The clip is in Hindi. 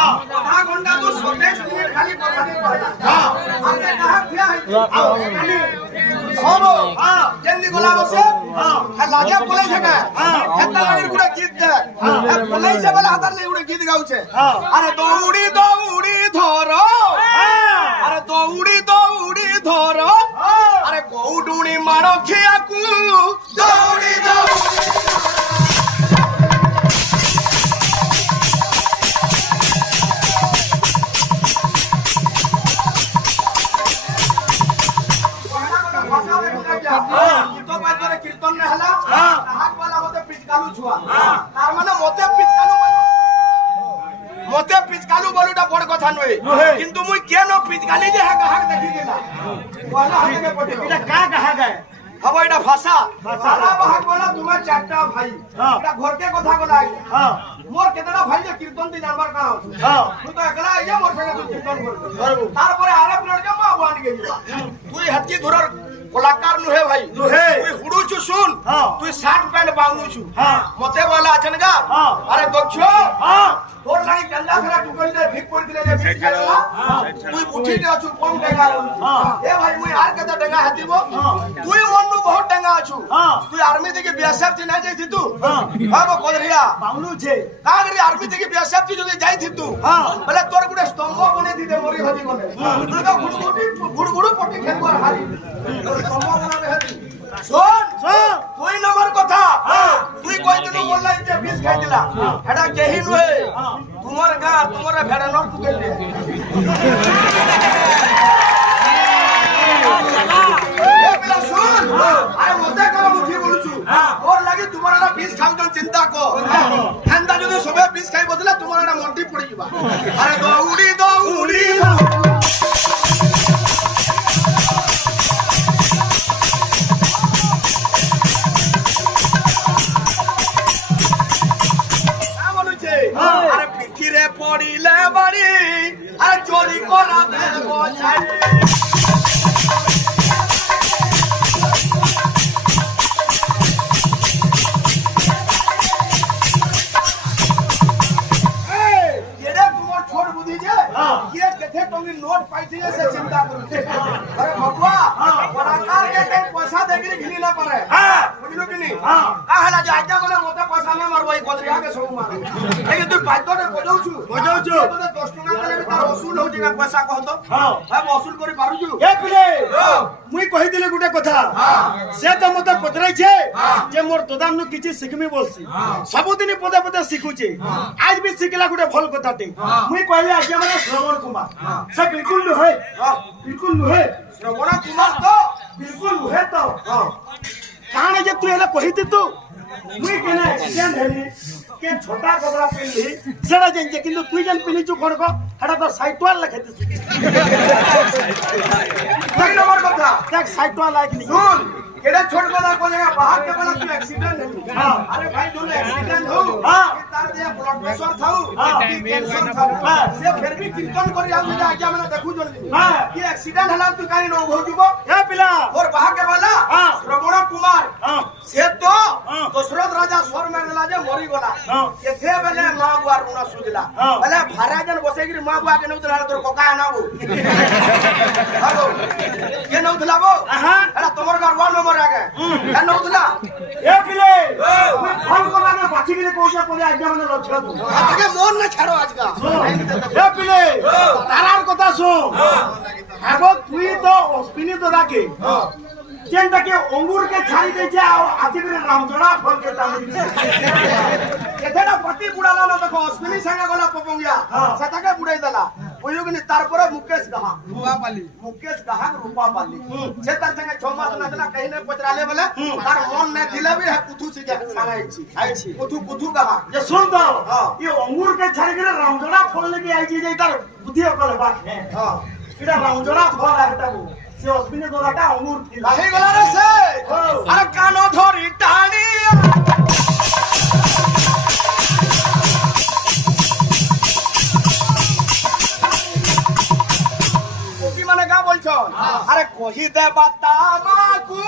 आधा घंटा तो 27 मिनिट खाली पता नहीं पड़ा हमने कहा क्या है जल्दी गोला बसे लागे बोले छका हेता लगे गुडा गीत दे बोले से वाला हाथ ले गुडा गीत गाउ छे अरे दौड़ी दौड़ी धरो अरे दौड़ी दौड़ी धरो अरे कोडुणी मारो खिया कु दौड़ी दौड़ी कीर्तन ने हला हाथ वाला होते पिचकालू छुआ तार माने मते पिचकालू बोलुटा बड़ कथा नय किंतु मुई केनो पिचकाली जे हाक हाक देखि गेला वाला हाथ में पटे इटा का कहा गए हबो इटा भाषा भाषा बाहर बोला तुम्हें चारटा भाई इटा घर के कथा बोला मोर केतरा भाई जे कीर्तन दी जानवर का तू तो एकला आइया मोर संगे तू कीर्तन कर तार परे आरे प्लेट के मां बांध गेली तू हत्ती धुरर कलाकार नुहे भाई नुहे तू हुडू छु सुन तू शर्ट पैंट बांगनु छु मते बोला अचनगा अरे दक्षो तोर लागी गंदा खरा टुकल दे भिक पड़ दिले जे भिक खाला तू उठी दे छु कम डेगा ए भाई मुई आर कता डेगा हतिबो तू मन्नु बहुत डेगा छु तू आर्मी देके बीएसएफ थी ना जाई थी तू हां कोदरिया बांगनु छे कागरी आर्मी देके बीएसएफ थी जदी जाई थी तू भले तोर गुडे स्तंभ बने थी दे मोरी हदी कोने तू तो गुडगुडू पट्टी खेलवार हारी स्तंभ बने हदी सुन कोई नंबर कथा तुई कोई दिन बोलला जे 20 खाइ दिला हेडा केही नुहे तुमर गा तुमरे भेड़ा न टुकेल दे ए बिला सुन आय मते का मुठी बोलछु और लागी तुमरा 20 खाउ जन चिंता को हंदा जदी सबे 20 खाइ बदला तुमरा मंटी पड़ी जिबा अरे दौड़ी दौड़ी पड़िले बड़ी अरे चोरी कोना दे बोझाई येरे तुमर छोट बुद्धि जे ये केथे टंगी नोट पाइछि से चिंता करू अरे भगवा कलाकार के पैसा देके घिनी ना पारे बुझलो कि नहीं काहला जे आज्ञा बोले मते पैसा ना मारबई कोदरिया के सब मार ए तू बाइटरे बजाउछु तो 10 टका देले भी तार वसूल हो जेगा पैसा कहतो हां वसूल करि पारु छु ए पिले मुई कहि दिले गुटे कथा से त मते पतराई छे जे मोर तोदान नु किछि सिखमी बोलसी सब दिन पदे पदे सिखुचे आज भी सिखला गुटे भल कथाटे मुई कहले आज्ञा माने श्रवण कुमार से बिल्कुल नुहे श्रवण कुमार तो बिल्कुल नुहे तो काने जे तू एला कहिति तू मुई केना एक्सीडेंट हेली के छोटा कपड़ा पिनली सेडा जेंजे किंतु तू जन पिनी छु कोन को हडा तो साइटवाल लखेते कोई नंबर कथा तक साइटवाल लायक नहीं सुन केडा छोट बड़ा को जगह बाहर के बड़ा तू एक्सीडेंट हेली अरे भाई तू एक्सीडेंट हो तार दिया ब्लड प्रेशर थाउ टेंशन थाउ से फिर भी कीर्तन करी आउ जे आज्ञा माने देखु जन कि एक्सीडेंट हला तू काई न हो जुबो ए पिला और बाहर के वाला श्रवण कुमार से तो दशरथ राजा स्वर में देला जे मरी गला केथे बेले मां बुआ रुना सुदिला भले भारा जन बसे गिरी मां बुआ के नउतला तोर कोका आनाबो हालो के नउतला बो एला तोमर घर वन नंबर आगे के नउतला ए पिले फोन कोला में बाची गिरी कोसे पले आज्ञा माने लक्ष्य तू आगे मोन न छाड़ो आज का ए पिले तारार कथा सु हागो तुई तो अस्पिनी तो दाके जेंदा के अंगूर के छाई दे जे आती रे रामजोड़ा फल के तामी केतेडा पति बुडाला न देखो अस्मिनी संगे गला पपंगिया सताके बुडाई दला ओयुगनी तार पर मुकेश कहा मुकेश कहा रूपा पाली से तार संगे 6 मास नचला कहीं ने पचराले बोले तार मन ने थिले भी कुथु से संगाई छी आइछि कुथु कहा जे सुन दो ये अंगूर के छाई के रामजोड़ा फल लेके आई छी जे तार बुद्धि अकल बात है इडा रामजोड़ा फल आटा से अस्मिनी दोलाटा अंगूर थिला हे गला रे से अरे कानो धरी टाणी कोकी माने का बोलछन अरे कहि दे बाता माकू